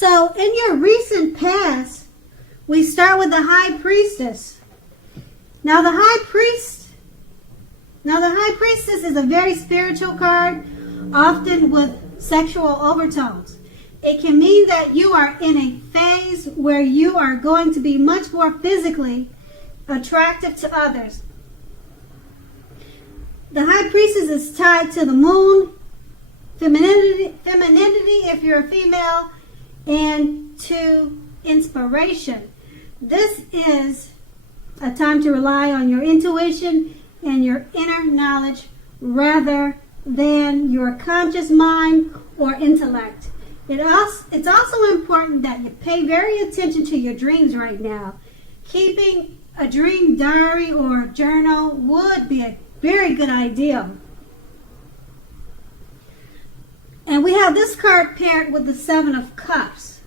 So in your recent past, we start with the High Priestess. Now the High Priestess is a very spiritual card, often with sexual overtones. It can mean that you are in a phase where you are going to be much more physically attractive to others. The High Priestess is tied to the moon, femininity if you're a female, and to inspiration. This is a time to rely on your intuition and your inner knowledge rather than your conscious mind or intellect. It's also important that you pay very attention to your dreams right now. Keeping a dream diary or journal would be a very good idea. And we have this card paired with the Seven of Cups.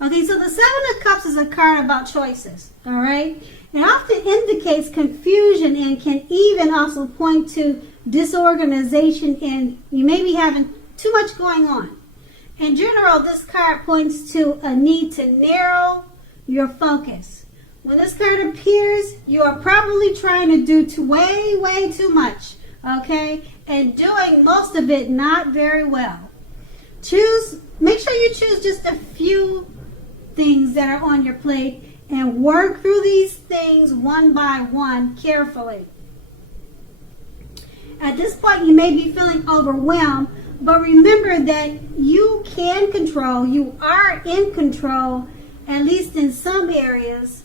Okay, so the Seven of Cups is a card about choices, all right? It often indicates confusion and can even also point to disorganization, and you may be having too much going on. In general, this card points to a need to narrow your focus. When this card appears, you are probably trying to do way too much, okay? And doing most of it not very well. Make sure you choose just a few things that are on your plate and work through these things one by one carefully. At this point, you may be feeling overwhelmed, but remember that you are in control, at least in some areas,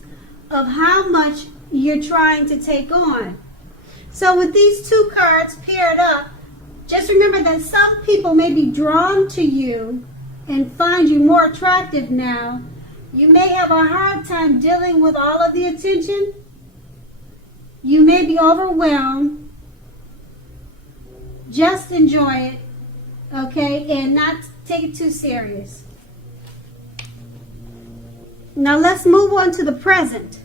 of how much you're trying to take on. So with these two cards paired up, just remember that some people may be drawn to you and find you more attractive now. You may have a hard time dealing with all of the attention. You may be overwhelmed. Just enjoy it, okay, and not take it too serious. Now let's move on to the present.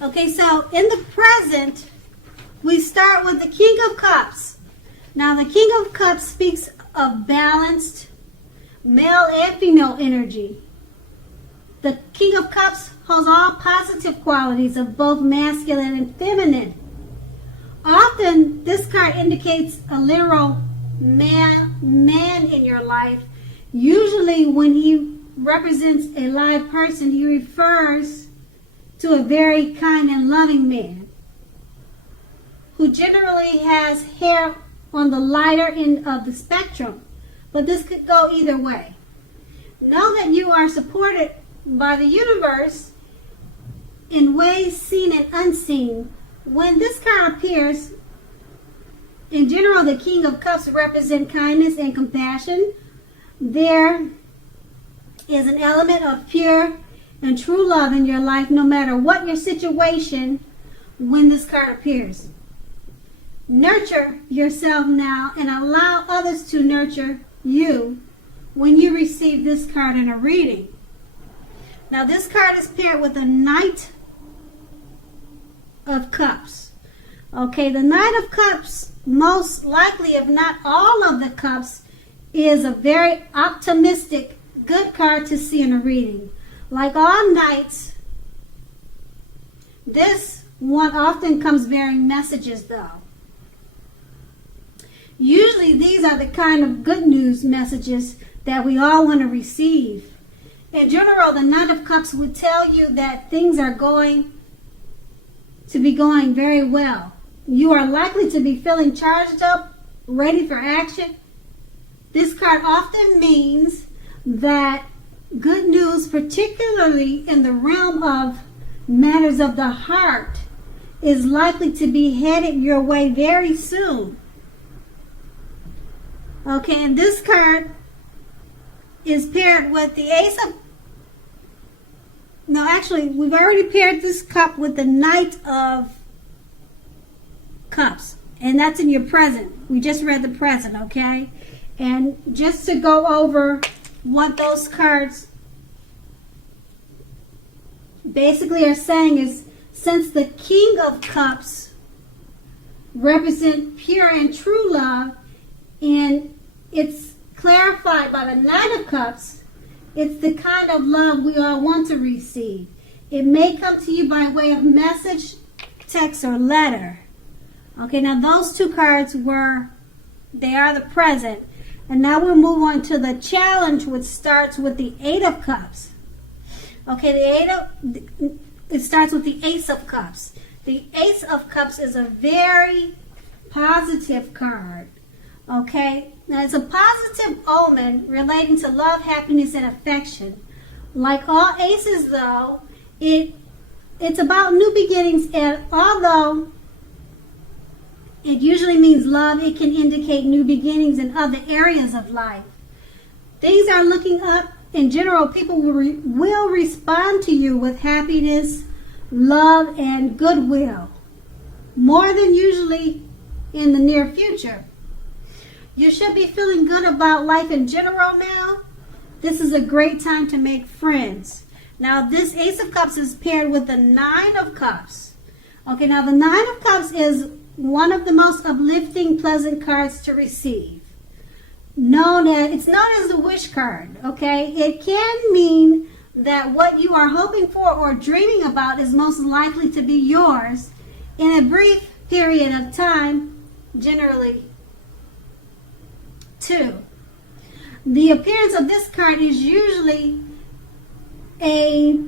Okay, so in the present, we start with the King of Cups. Now the King of Cups speaks of balanced male and female energy. The King of Cups holds all positive qualities of both masculine and feminine. Often, this card indicates a literal man in your life. Usually, when he represents a live person, he refers to a very kind and loving man who generally has hair on the lighter end of the spectrum. But this could go either way. Know that you are supported by the universe in ways seen and unseen. When this card appears, in general, the King of Cups represent kindness and compassion. There is an element of pure and true love in your life, no matter what your situation, when this card appears. Nurture yourself now and allow others to nurture you when you receive this card in a reading. Now this card is paired with the Knight of Cups. Okay, the Knight of Cups, most likely, if not all of the cups, is a very optimistic, good card to see in a reading. Like all knights, this one often comes bearing messages though. Usually these are the kind of good news messages that we all want to receive. In general, the Knight of Cups would tell you that things are going to be going very well. You are likely to be feeling charged up, ready for action. This card often means that good news, particularly in the realm of matters of the heart, is likely to be headed your way very soon. Okay, and this card is paired with the Ace of... No, actually, we've already paired this cup with the Knight of Cups. And that's in your present. We just read the present, okay? And just to go over what those cards basically are saying is, since the King of Cups represent pure and true love, and it's clarified by the Nine of Cups, it's the kind of love we all want to receive. It may come to you by way of message, text, or letter. Okay, now those two cards they are the present. And now we'll move on to the challenge, which starts with the Eight of Cups. Okay, it starts with the Ace of Cups. The Ace of Cups is a very positive card. Okay, now it's a positive omen relating to love, happiness, and affection. Like all aces, though, it's about new beginnings, and although it usually means love, it can indicate new beginnings in other areas of life. Things are looking up. In general, people will respond to you with happiness, love, and goodwill, more than usually in the near future. You should be feeling good about life in general now. This is a great time to make friends. Now, this Ace of Cups is paired with the Nine of Cups. Okay, now the Nine of Cups is one of the most uplifting, pleasant cards to receive. It's known as the wish card, okay? It can mean that what you are hoping for or dreaming about is most likely to be yours in a brief period of time, generally 2. The appearance of this card is usually a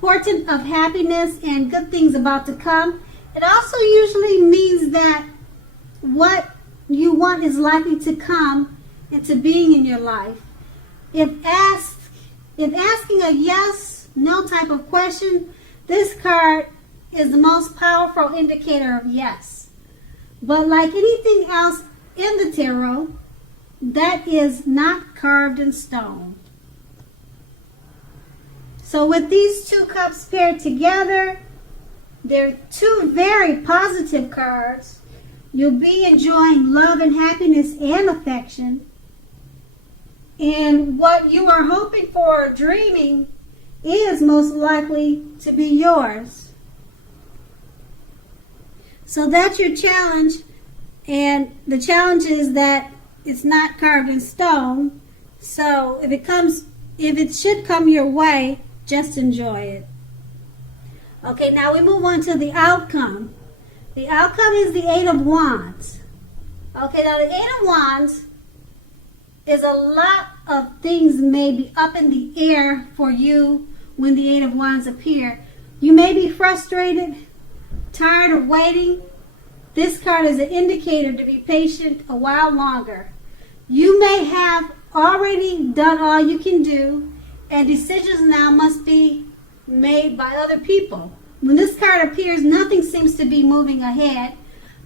portent of happiness and good things about to come. It also usually means that what you want is likely to come into being in your life. If asking a yes, no type of question, this card is the most powerful indicator of yes. But like anything else in the tarot, that is not carved in stone. So with these two cups paired together, they're two very positive cards. You'll be enjoying love and happiness and affection. And what you are hoping for or dreaming is most likely to be yours. So that's your challenge. And the challenge is that it's not carved in stone. So if it should come your way, just enjoy it. Okay, now we move on to the outcome. The outcome is the Eight of Wands. Okay, now the Eight of Wands is a lot of things may be up in the air for you when the Eight of Wands appear. You may be frustrated, tired of waiting. This card is an indicator to be patient a while longer. You may have already done all you can do, and decisions now must be made by other people. When this card appears, nothing seems to be moving ahead.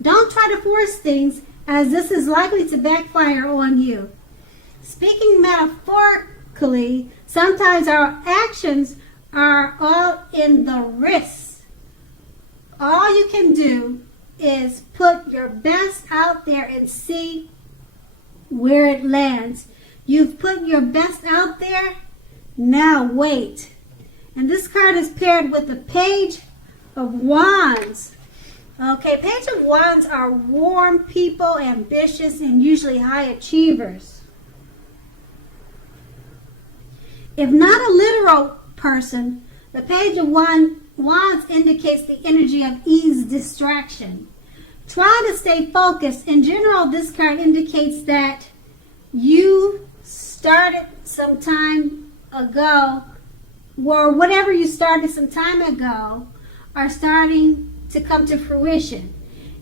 Don't try to force things, as this is likely to backfire on you. Speaking metaphorically, sometimes our actions are all in the wrist. All you can do is put your best out there and see where it lands. You've put your best out there, now wait. And this card is paired with the Page of Wands. Okay, Page of Wands are warm people, ambitious, and usually high achievers. If not a literal person, the Page of Wands indicates the energy of ease, distraction. Try to stay focused. In general, this card indicates that you started some time ago, or whatever you started some time ago are starting to come to fruition.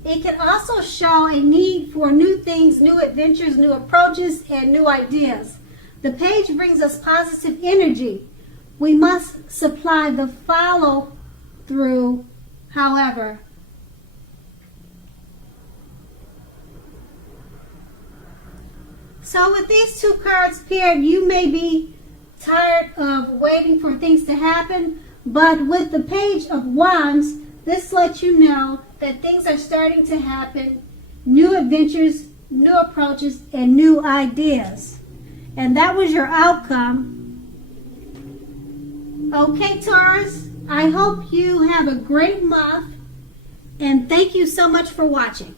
It can also show a need for new things, new adventures, new approaches, and new ideas. The page brings us positive energy. We must supply the follow-through, however. So with these two cards paired, you may be tired of waiting for things to happen, but with the Page of Wands, this lets you know that things are starting to happen, new adventures, new approaches, and new ideas. And that was your outcome. Okay, Taurus, I hope you have a great month, and thank you so much for watching.